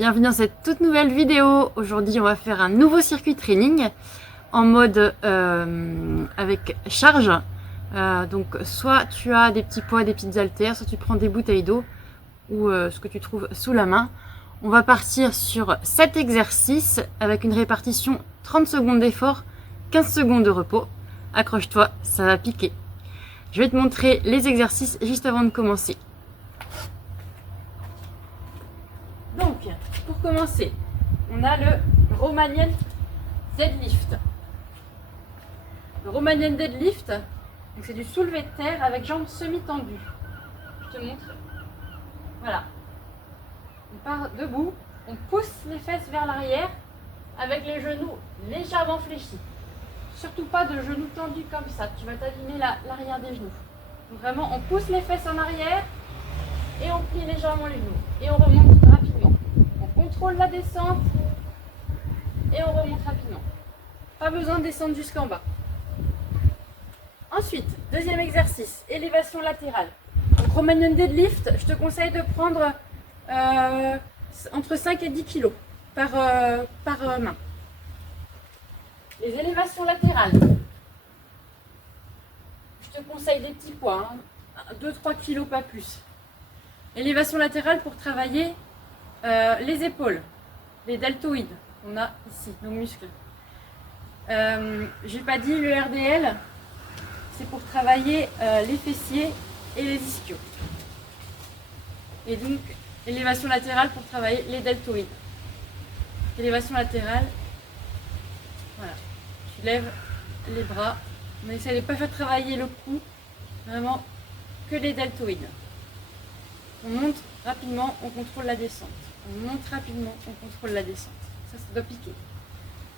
Bienvenue dans cette toute nouvelle vidéo. Aujourd'hui on va faire un nouveau circuit training en mode avec charge. Donc soit tu as des petits poids, des petites haltères, soit tu prends des bouteilles d'eau ou ce que tu trouves sous la main. On va partir sur 7 exercices avec une répartition 30 secondes d'effort, 15 secondes de repos. Accroche-toi, ça va piquer. Je vais te montrer les exercices juste avant de commencer. Donc, pour commencer, on a le Romanian deadlift. Le Romanian deadlift, c'est du soulevé de terre avec jambes semi-tendues. Je te montre. Voilà. On part debout, on pousse les fesses vers l'arrière avec les genoux légèrement fléchis. Surtout pas de genoux tendus comme ça, tu vas t'abîmer l'arrière des genoux. Donc vraiment, on pousse les fesses en arrière et on plie légèrement les genoux. Et on remonte rapidement. On contrôle la descente et on remonte rapidement. Pas besoin de descendre jusqu'en bas. Ensuite, deuxième exercice, élévation latérale. Donc, Romanian deadlift, je te conseille de prendre entre 5 et 10 kg par main. Les élévations latérales, je te conseille des petits poids, 2-3 kg, pas plus. Élévation latérale pour travailler les épaules, les deltoïdes, on a ici, nos muscles. J'ai pas dit le RDL, c'est pour travailler les fessiers et les ischios. Et donc, élévation latérale pour travailler les deltoïdes. Élévation latérale, voilà. Tu lèves les bras. On essaie de ne pas faire travailler le cou, vraiment que les deltoïdes. On monte rapidement, on contrôle la descente. On monte rapidement, on contrôle la descente. Ça doit piquer.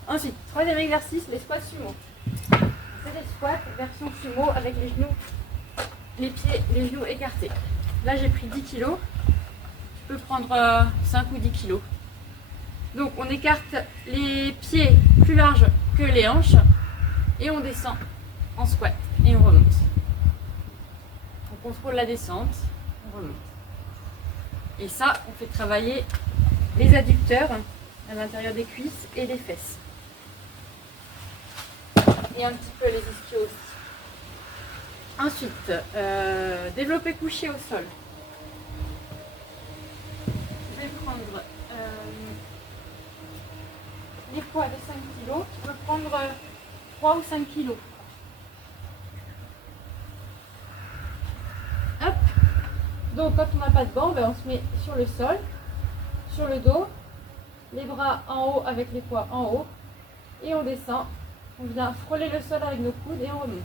Ensuite, troisième exercice, les squats sumo. C'est des squats version sumo avec les genoux, les pieds, les genoux écartés. Là, j'ai pris 10 kg. Tu peux prendre 5 ou 10 kg. Donc, on écarte les pieds plus larges que les hanches et on descend en squat et on remonte. On contrôle la descente, on remonte. Et ça, on fait travailler les adducteurs à l'intérieur des cuisses et des fesses. Et un petit peu les ischios aussi. Ensuite, développé couché au sol. Je vais prendre les poids de 5 kg. Tu peux prendre 3 ou 5 kg. Hop. Donc quand on n'a pas de banc, on se met sur le sol, sur le dos, les bras en haut avec les poids en haut, et on descend. On vient frôler le sol avec nos coudes et on remonte.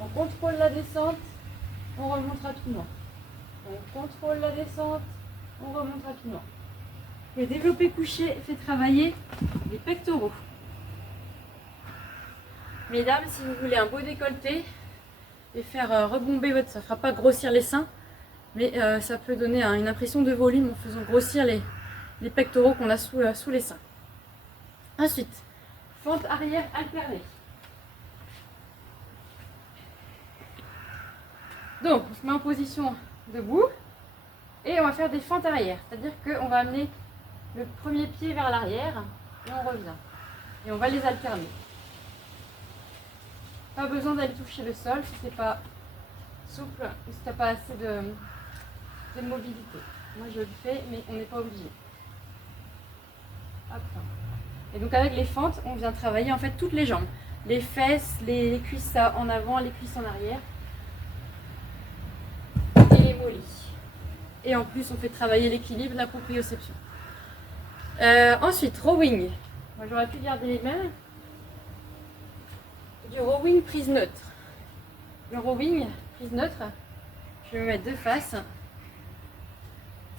On contrôle la descente, on remonte rapidement. On contrôle la descente, on remonte rapidement. Le développé couché fait travailler les pectoraux. Mesdames, si vous voulez un beau décolleté et faire rebomber votre... Ça ne fera pas grossir les seins, mais ça peut donner une impression de volume en faisant grossir les pectoraux qu'on a sous les seins. Ensuite, fente arrière alternée. Donc, on se met en position debout et on va faire des fentes arrière. C'est-à-dire qu'on va amener le premier pied vers l'arrière et on revient. Et on va les alterner. Pas besoin d'aller toucher le sol si c'est pas souple ou si tu n'as pas assez de mobilité. Moi je le fais, mais on n'est pas obligé. Hop. Et donc avec les fentes, on vient travailler en fait toutes les jambes. Les fesses, les cuisses en avant, les cuisses en arrière. Et les mollets. Et en plus, on fait travailler l'équilibre, la proprioception. Ensuite, rowing. Moi j'aurais pu garder les mêmes. Du rowing prise neutre. Le rowing prise neutre, je vais me mettre de face.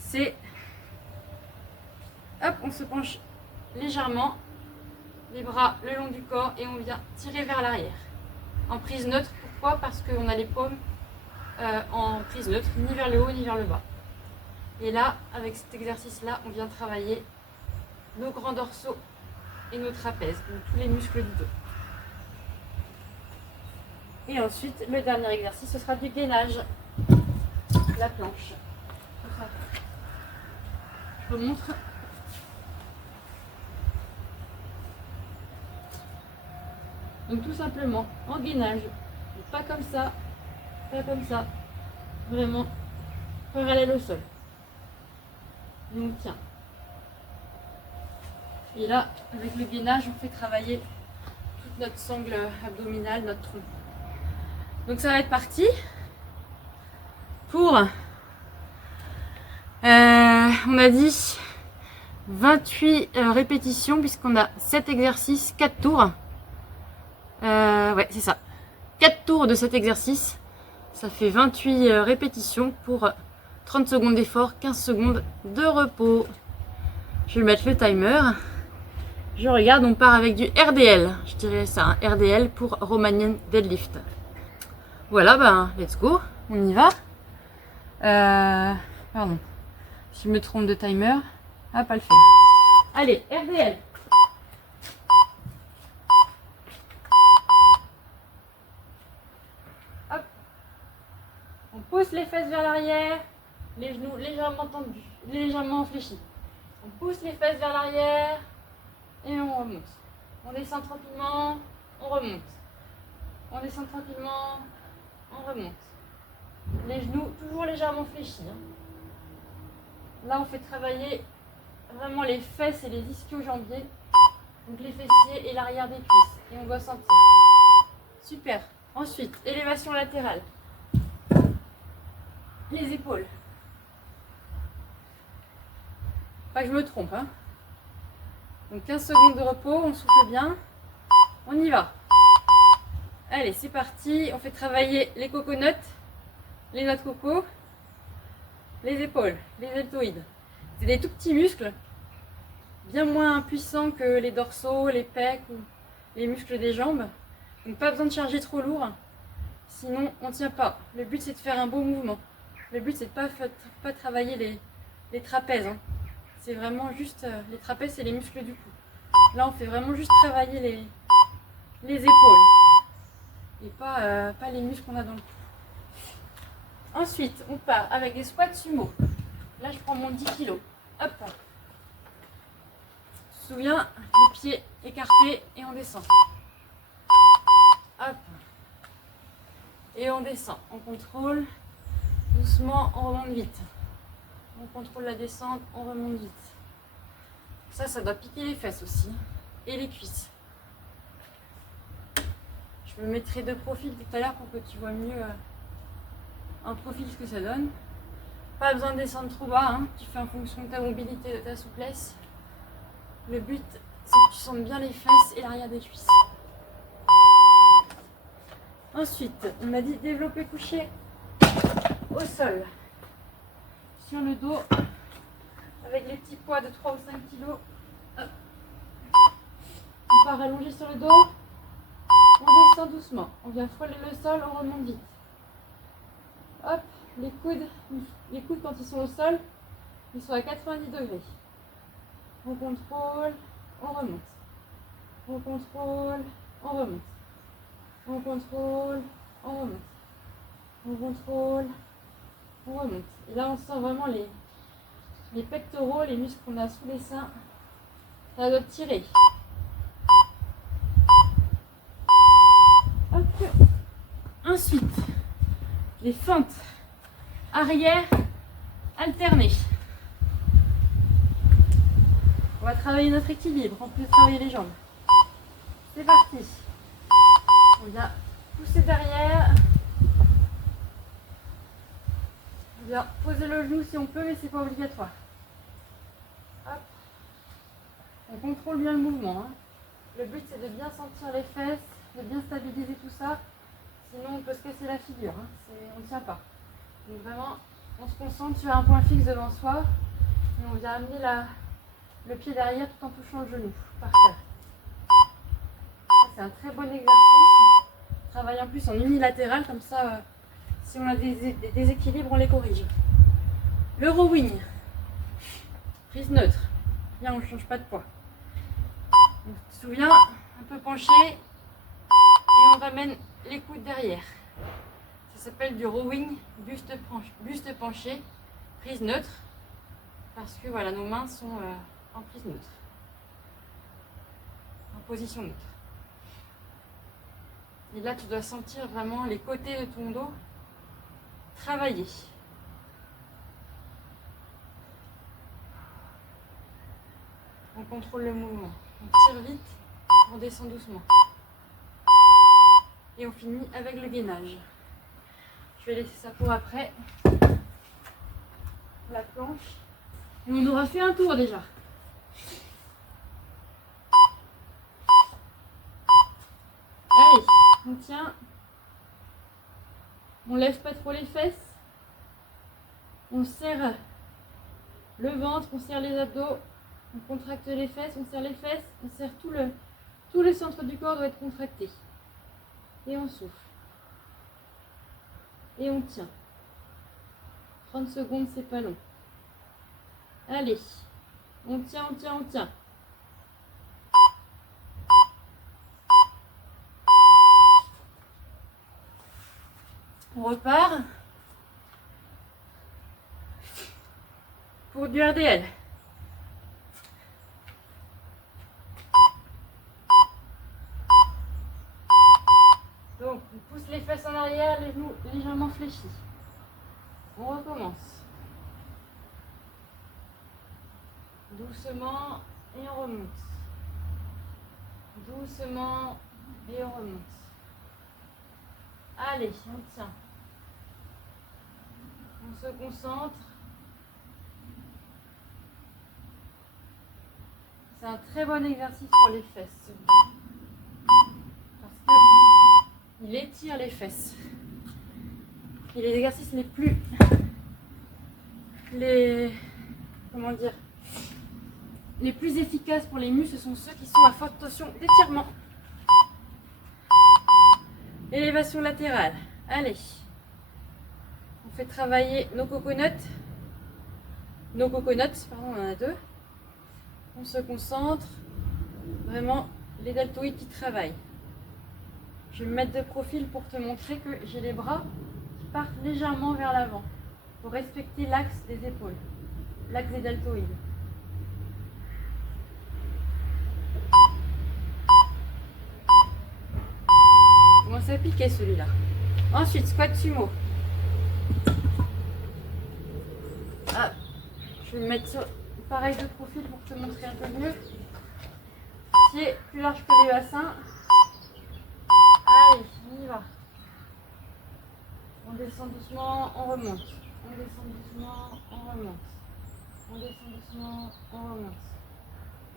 C'est, hop, on se penche légèrement, les bras le long du corps et on vient tirer vers l'arrière. En prise neutre, pourquoi? Parce qu'on a les paumes en prise neutre, ni vers le haut ni vers le bas. Et là, avec cet exercice-là, on vient travailler nos grands dorsaux et nos trapèzes, donc tous les muscles du dos. Et ensuite, le dernier exercice, ce sera du gainage, la planche. Je vous montre. Donc tout simplement, en gainage, pas comme ça, pas comme ça, vraiment parallèle au sol. Et on tient. Et là, avec le gainage, on fait travailler toute notre sangle abdominale, notre tronc. Donc ça va être parti pour, on a dit 28 répétitions puisqu'on a 7 exercices, 4 tours. Ouais, c'est ça. 4 tours de cet exercice. Ça fait 28 répétitions pour 30 secondes d'effort, 15 secondes de repos. Je vais mettre le timer. Je regarde, on part avec du RDL. Je dirais ça, un RDL pour Romanian Deadlift. Voilà, ben, let's go. On y va. Pardon. Si je me trompe de timer, ah, pas le faire. Allez, RDL. Hop. On pousse les fesses vers l'arrière, les genoux légèrement tendus, légèrement fléchis. On pousse les fesses vers l'arrière et on remonte. On descend tranquillement, on remonte. On descend tranquillement, on remonte. Les genoux toujours légèrement fléchis. Là, on fait travailler vraiment les fesses et les ischio-jambiers, donc les fessiers et l'arrière des cuisses. Et on doit sentir. Super. Ensuite, élévation latérale. Les épaules. Pas que je me trompe. Hein. Donc 15 secondes de repos, on souffle bien. On y va. Allez, c'est parti. On fait travailler les coconuts, les noix de coco, les épaules, les deltoïdes. C'est des tout petits muscles, bien moins puissants que les dorsaux, les pecs ou les muscles des jambes. Donc pas besoin de charger trop lourd, sinon on ne tient pas. Le but c'est de faire un beau mouvement. Le but c'est de pas travailler les trapèzes. Hein. C'est vraiment juste, les trapèzes c'est les muscles du cou. Là on fait vraiment juste travailler les épaules. Et pas les muscles qu'on a dans le cou. Ensuite, on part avec des squats sumo. Là, je prends mon 10 kg. Hop. Tu te souviens, les pieds écartés et on descend. Hop. Et on descend. On contrôle. Doucement, on remonte vite. On contrôle la descente, on remonte vite. Ça doit piquer les fesses aussi. Et les cuisses. Je me mettrai de profil tout à l'heure pour que tu vois mieux en profil ce que ça donne. Pas besoin de descendre trop bas, hein. Tu fais en fonction de ta mobilité, de ta souplesse. Le but, c'est que tu sentes bien les fesses et l'arrière des cuisses. Ensuite, on a dit développer couché au sol. Sur le dos, avec les petits poids de 3 ou 5 kg. Hop. On part allongé sur le dos. On descend doucement. On vient frôler le sol, on remonte vite. Hop, les coudes quand ils sont au sol, ils sont à 90 degrés. On contrôle, on remonte. On contrôle, on remonte. On contrôle, on remonte. On contrôle, on remonte. Et là, on sent vraiment les pectoraux, les muscles qu'on a sous les seins. Ça doit tirer. Hop. Ensuite, les fentes arrière alternées. On va travailler notre équilibre en plus de travailler les jambes. C'est parti. On vient pousser derrière. On vient poser le genou si on peut, mais c'est pas obligatoire. Hop. On contrôle bien le mouvement. Hein. Le but c'est de bien sentir les fesses, de bien stabiliser tout ça. Sinon on peut se casser la figure. Hein. On ne tient pas. Donc vraiment, on se concentre sur un point fixe devant soi. Et on vient amener le pied derrière tout en touchant le genou par terre. C'est un très bon exercice. On travaille en plus en unilatéral, comme ça, si on a des déséquilibres, on les corrige. Le rowing. Prise neutre. Bien, on ne change pas de poids. Donc, tu te souviens, un peu penché et on ramène les coudes derrière. Ça s'appelle du rowing, buste penché, prise neutre. Parce que voilà, nos mains sont en prise neutre. En position neutre. Et là, tu dois sentir vraiment les côtés de ton dos travailler. On contrôle le mouvement. On tire vite, on descend doucement. Et on finit avec le gainage. Je vais laisser ça pour après. La planche. Et on aura fait un tour déjà. Allez, on tient. On lève pas trop les fesses. On serre le ventre, on serre les abdos. On contracte les fesses, on serre les fesses. On serre tout le centre du corps doit être contracté. Et on souffle. Et on tient. 30 secondes, c'est pas long. Allez, on tient, on tient, on tient. On repart pour du RDL. Donc, on pousse les fesses en arrière, les genoux légèrement fléchis. On recommence. Doucement et on remonte. Doucement et on remonte. Allez, on tient. On se concentre. C'est un très bon exercice pour les fesses, celui-là. Parce qu'il étire les fesses. Et les exercices comment dire, les plus efficaces pour les muscles, ce sont ceux qui sont à forte tension d'étirement. Élévation latérale. Allez. On fait travailler nos coconuts. Pardon, on en a deux. On se concentre. Vraiment, les deltoïdes qui travaillent. Je vais me mettre de profil pour te montrer que j'ai les bras qui partent légèrement vers l'avant. Pour respecter l'axe des épaules. L'axe des deltoïdes. Commence à piquer celui-là. Ensuite, squat sumo. Ah, je vais me mettre sur pareil de profil pour te montrer un peu mieux. Pied plus large que les bassins. Allez, on y va. On descend doucement, on remonte. On descend doucement, on remonte. On descend doucement, on remonte.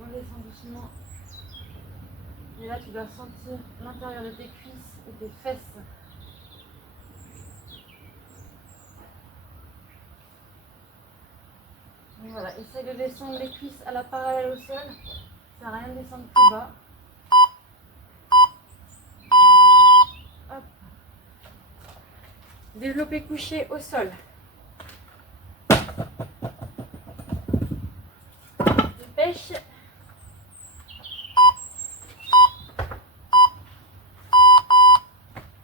On descend doucement. Et là, tu dois sentir l'intérieur de tes cuisses et tes fesses. Et voilà, essaye de descendre les cuisses à la parallèle au sol. Ça sert à rien de descendre plus bas. Hop. Développer couché au sol. Dépêche.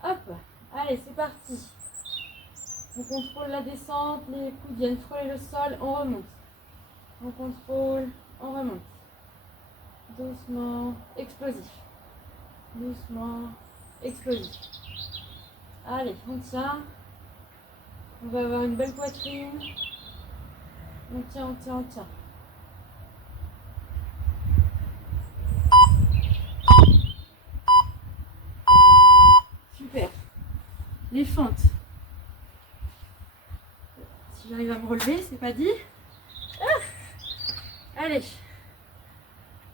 Hop, allez, c'est parti. On contrôle la descente, les coudes viennent frôler le sol, on remonte. On contrôle, on remonte. Doucement, explosif. Doucement, explosif. Allez, on tient. On va avoir une belle poitrine. On tient, on tient, on tient. Super. Les fentes. Si j'arrive à me relever, c'est pas dit. Ah, allez.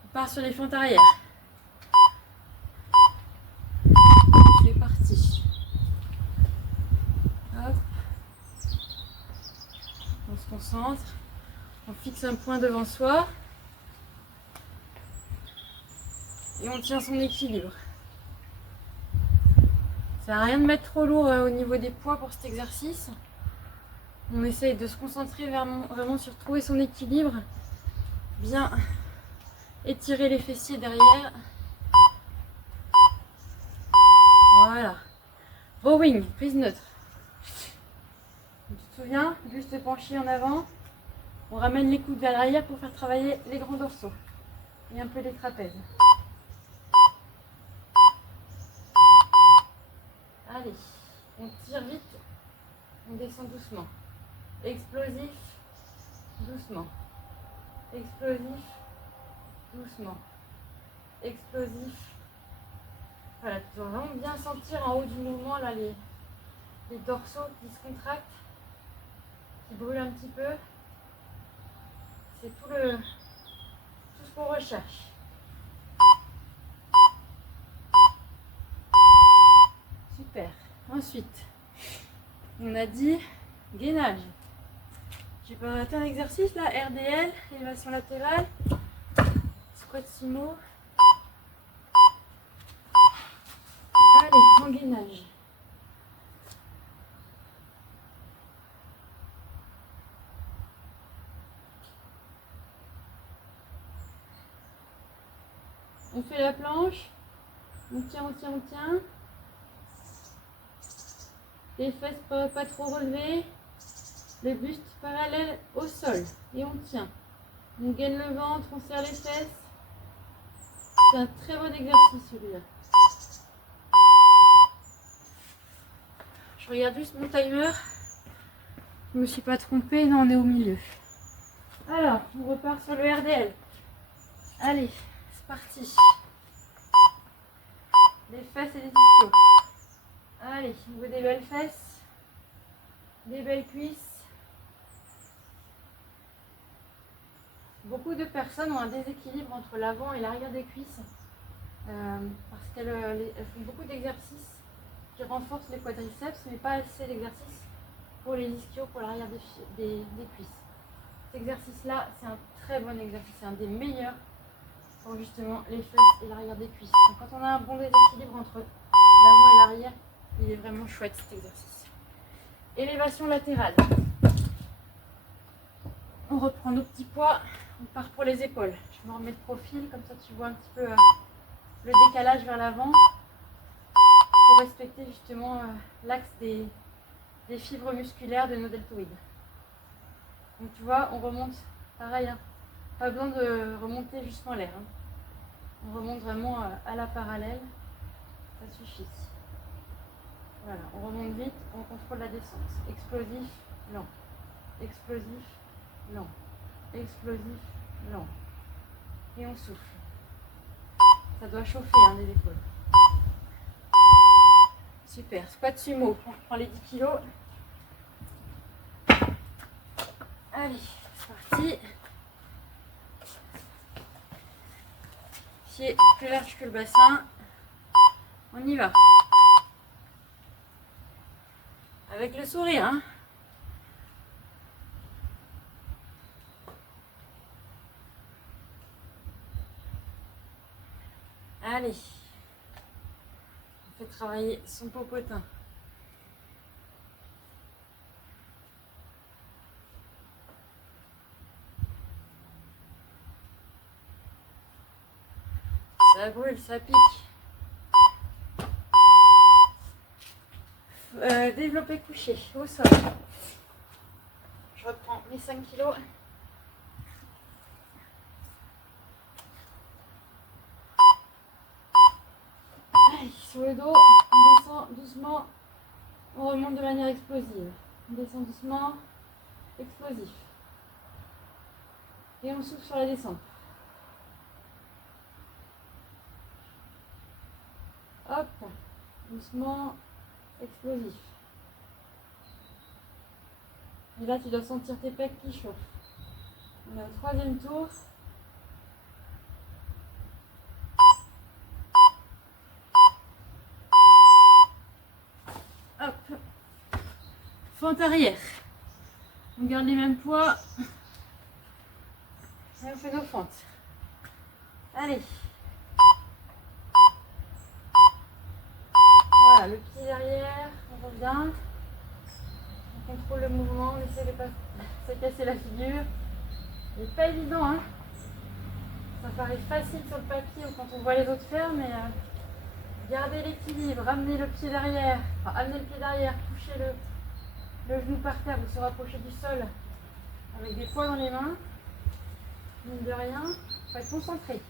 On part sur les fentes arrière. C'est parti. Hop. On se concentre. On fixe un point devant soi. Et on tient son équilibre. Ça sert à rien de mettre trop lourd au niveau des poids pour cet exercice. On essaye de se concentrer vraiment sur trouver son équilibre. Bien étirer les fessiers derrière. Voilà. Rowing, prise neutre. Tu te souviens, juste pencher en avant. On ramène les coudes vers l'arrière pour faire travailler les grands dorsaux. Et un peu les trapèzes. Allez, on tire vite, on descend doucement. Explosif, doucement. Explosif, doucement. Explosif. Voilà, tu dois vraiment bien sentir en haut du mouvement là les dorsaux qui se contractent, qui brûlent un petit peu. C'est tout ce qu'on recherche. Super. Ensuite, on a dit gainage. J'ai pas raté un exercice là, RDL, élévation latérale, squat sumo. Allez, en gainage. On fait la planche, on tient, on tient, on tient. Les fesses pas trop relevées, le buste parallèle au sol et on tient. On gaine le ventre, on serre les fesses. C'est un très bon exercice celui-là. Je regarde juste mon timer. Je me suis pas trompée, non, on est au milieu. Alors, on repart sur le RDL. Allez, c'est parti. Les fesses et les ischios. Allez, on veut des belles fesses, des belles cuisses. Beaucoup de personnes ont un déséquilibre entre l'avant et l'arrière des cuisses parce qu'elles font beaucoup d'exercices qui renforcent les quadriceps, mais pas assez d'exercices pour les ischios, pour l'arrière des cuisses. Cet exercice-là, c'est un très bon exercice, c'est un des meilleurs pour justement les fesses et l'arrière des cuisses. Donc, quand on a un bon déséquilibre entre l'avant et l'arrière, il est vraiment chouette cet exercice. Élévation latérale. On reprend nos petits poids, on part pour les épaules. Je me remets de profil, comme ça tu vois un petit peu le décalage vers l'avant pour respecter justement l'axe des fibres musculaires de nos deltoïdes. Donc tu vois, on remonte pareil, hein, pas besoin de remonter jusqu'en l'air. Hein. On remonte vraiment à la parallèle, ça suffit. Voilà, on remonte vite, on contrôle la descente. Explosif, lent. Explosif, lent. Explosif, lent. Et on souffle. Ça doit chauffer hein, les épaules. Super, squat sumo. On reprend les 10 kilos. Allez, c'est parti. Pied plus large que le bassin. On y va. Avec le sourire. Hein. Allez. On fait travailler son popotin. Ça brûle, ça pique. Développé couché au sol. Je reprends mes 5 kilos. Allez, sur le dos, on descend doucement. On remonte de manière explosive. On descend doucement, explosif. Et on souffle sur la descente. Hop, doucement, explosif. Et là, tu dois sentir tes pecs qui chauffent. On est au troisième tour. Hop, fente arrière. On garde les mêmes poids. Et on fait nos fentes. Allez. Voilà, le pied derrière, on revient. On contrôle le mouvement, on essaie de ne pas se casser la figure. C'est pas évident, hein. Ça paraît facile sur le papier ou quand on voit les autres faire, mais gardez l'équilibre, amenez le pied derrière, enfin, amenez le pied derrière, touchez le genou par terre, vous se rapprochez du sol avec des poids dans les mains. Mine de rien, il faut être concentré.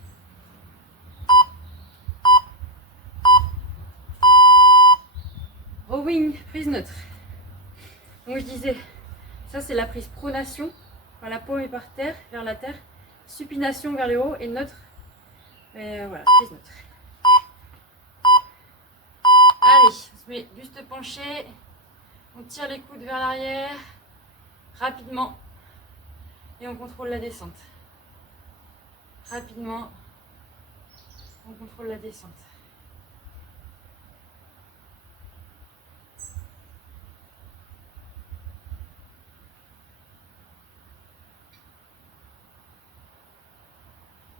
rowing, prise neutre. Donc je disais, ça c'est la prise pronation, quand la paume est par terre, vers la terre, supination vers le haut et neutre. Mais voilà, prise neutre. Allez, on se met buste penché, on tire les coudes vers l'arrière, rapidement, et on contrôle la descente. Rapidement, on contrôle la descente.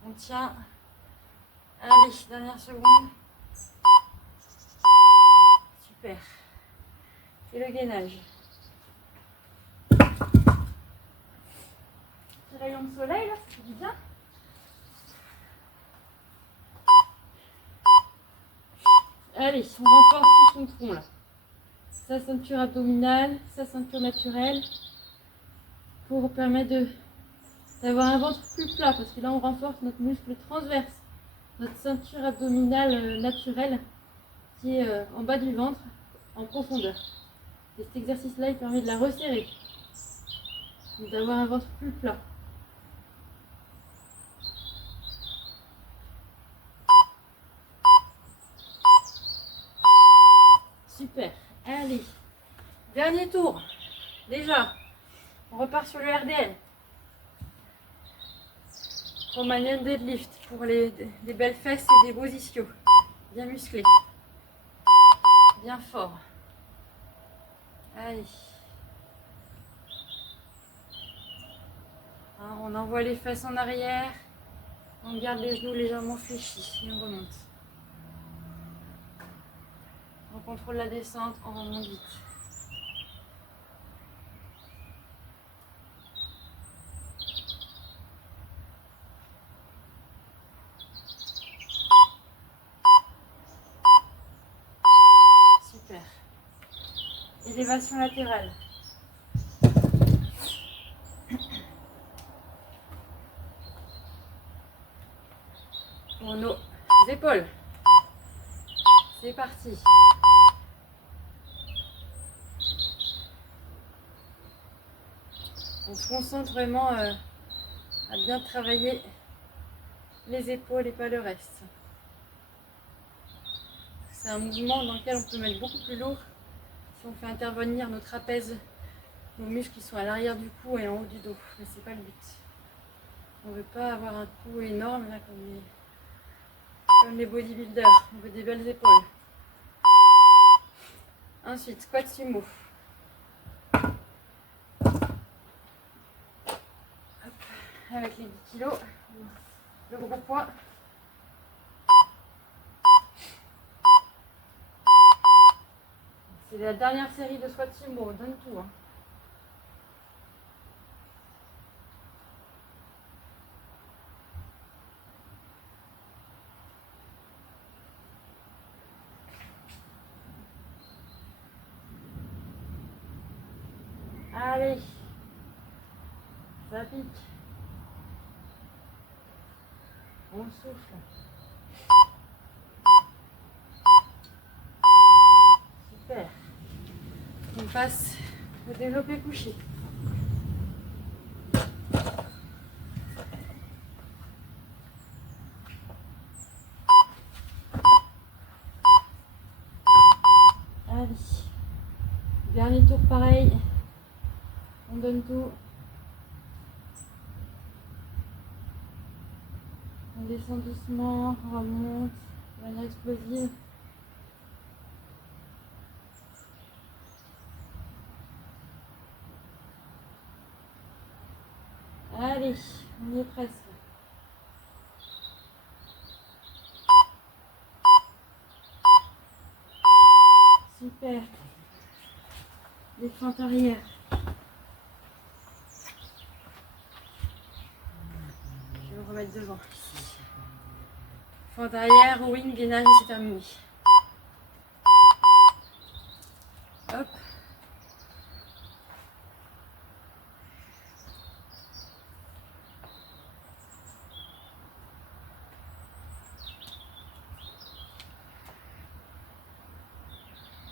On tient. Allez, dernière seconde. Super. Et le gainage. Petit rayon de soleil, là, ça fait du bien. Allez, on renforce tout son tronc, là. Sa ceinture abdominale, sa ceinture naturelle, pour permettre d'avoir un ventre plus plat, parce que là, on renforce notre muscle transverse, notre ceinture abdominale naturelle, qui est en bas du ventre, en profondeur. Et cet exercice-là, il permet de la resserrer, d'avoir un ventre plus plat. Super. Allez, dernier tour. Déjà, on repart sur le RDL. Romanian deadlift pour des belles fesses et des beaux ischios. Bien musclés. Bien fort. Allez. Hein, on envoie les fesses en arrière. On garde les genoux légèrement fléchis et on remonte. On contrôle la descente, on remonte vite. Super. Élévation latérale. Pour nos épaules. C'est parti. On se concentre vraiment à bien travailler les épaules et pas le reste. C'est un mouvement dans lequel on peut mettre beaucoup plus lourd si on fait intervenir nos trapèzes, nos muscles qui sont à l'arrière du cou et en haut du dos. Mais c'est pas le but. On ne veut pas avoir un cou énorme là, comme les bodybuilders. On veut des belles épaules. Ensuite, squat sumo. Hop, avec les 10 kg, le gros poids. C'est la dernière série de squat sumo, on donne tout. Hein. Allez, ça pique. On souffle. Super. On passe au développé couché. Allez. Dernier tour pareil. On donne tout. On descend doucement, on remonte, de manière explosive. Allez, on y est presque. Super. Les fentes arrière. Je vais me remettre devant. Fente arrière, rowing, gainage, c'est terminé. Hop.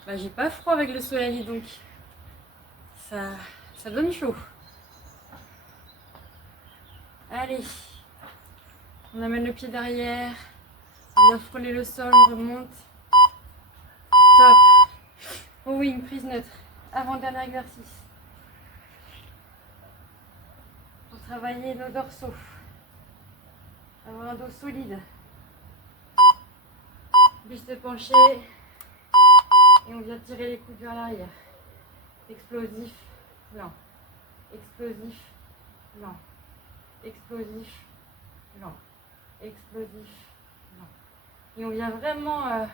bah, j'ai pas froid avec le soleil, donc ça donne chaud. Allez, on amène le pied derrière, on vient frôler le sol, on remonte. Top. Rowing, prise neutre. Avant-dernier exercice. Pour travailler nos dorsaux. Avoir un dos solide. Buste penché. Et on vient tirer les coudes vers l'arrière. Explosif, lent. Explosif, lent. Explosif, lent. Explosif, lent. Et on vient vraiment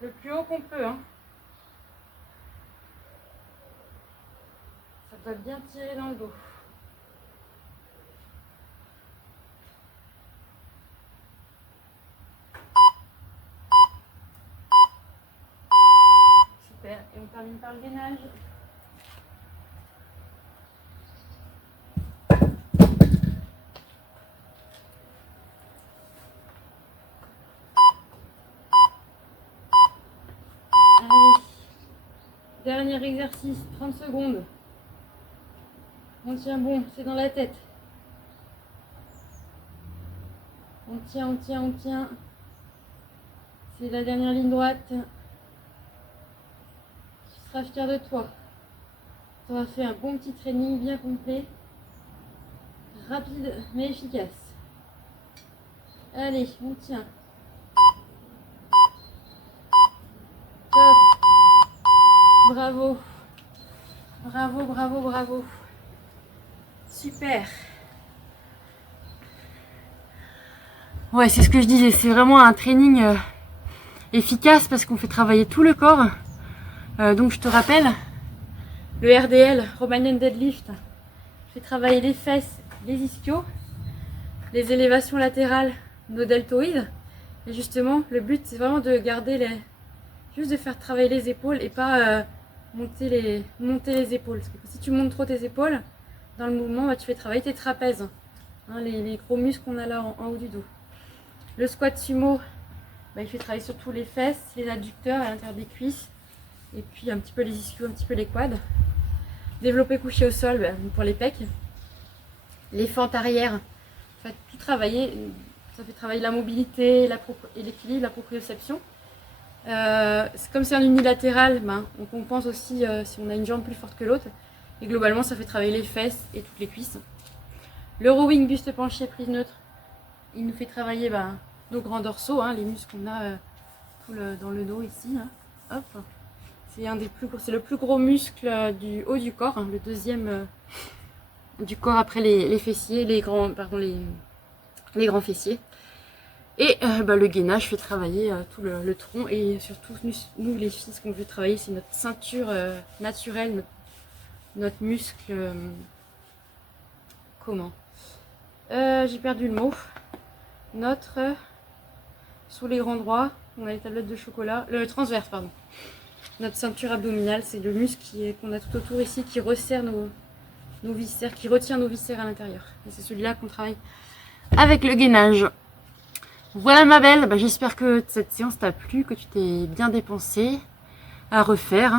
le plus haut qu'on peut. Hein. Ça doit bien tirer dans le dos. Super. Et on termine par le gainage. Allez. Dernier exercice, 30 secondes. On tient bon, c'est dans la tête. On tient, on tient, on tient. C'est la dernière ligne droite. Tu seras fier de toi. Tu auras fait un bon petit training bien complet. Rapide mais efficace. Allez, on tient. Top. Bravo. Bravo, bravo, bravo. Super. Ouais, c'est ce que je disais, c'est vraiment un training efficace parce qu'on fait travailler tout le corps. Donc je te rappelle, le RDL, Romanian Deadlift, fait travailler les fesses, les ischios, les élévations latérales, nos deltoïdes. Et justement, le but c'est vraiment de garder juste de faire travailler les épaules et pas monter les épaules. Parce que si tu montes trop tes épaules, dans le mouvement, bah, tu fais travailler tes trapèzes, hein, les gros muscles qu'on a là en haut du dos. Le squat sumo, bah, il fait travailler surtout les fesses, les adducteurs à l'intérieur des cuisses, et puis un petit peu les ischios, un petit peu les quads. Développé couché au sol, bah, pour les pecs. Les fentes arrière, ça fait tout travailler. Ça fait travailler la mobilité, et l'équilibre, la proprioception. Comme c'est un unilatéral, ben, on compense aussi si on a une jambe plus forte que l'autre. Et globalement, ça fait travailler les fesses et toutes les cuisses. Le rowing, buste penché, prise neutre, il nous fait travailler nos grands dorsaux, hein, les muscles qu'on a dans le dos ici. Hein. Hop. C'est le plus gros muscle du haut du corps, hein, le deuxième du corps après les fessiers, les grands fessiers. Et le gainage fait travailler tout le tronc et surtout nous les filles, ce qu'on veut travailler c'est notre ceinture naturelle, notre muscle, j'ai perdu le mot, sous les grands droits, on a les tablettes de chocolat, le transverse pardon, notre ceinture abdominale, c'est le muscle qu'on a tout autour ici qui resserre nos viscères, qui retient nos viscères à l'intérieur, et c'est celui-là qu'on travaille avec le gainage. Voilà ma belle, j'espère que cette séance t'a plu, que tu t'es bien dépensé à refaire.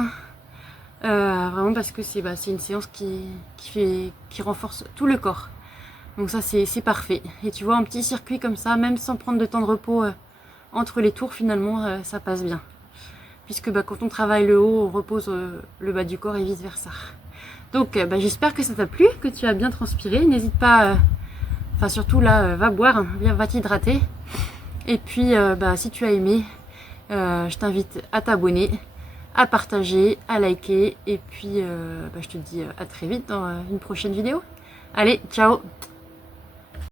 Vraiment parce que c'est une séance qui renforce tout le corps. Donc ça c'est parfait. Et tu vois, un petit circuit comme ça, même sans prendre de temps de repos entre les tours, finalement ça passe bien. Puisque quand on travaille le haut, on repose le bas du corps et vice versa. Donc j'espère que ça t'a plu, que tu as bien transpiré. N'hésite pas, surtout là, va boire, hein, va t'hydrater. Et puis si tu as aimé, je t'invite à t'abonner, à partager, à liker. Et puis je te dis à très vite dans une prochaine vidéo. Allez, ciao!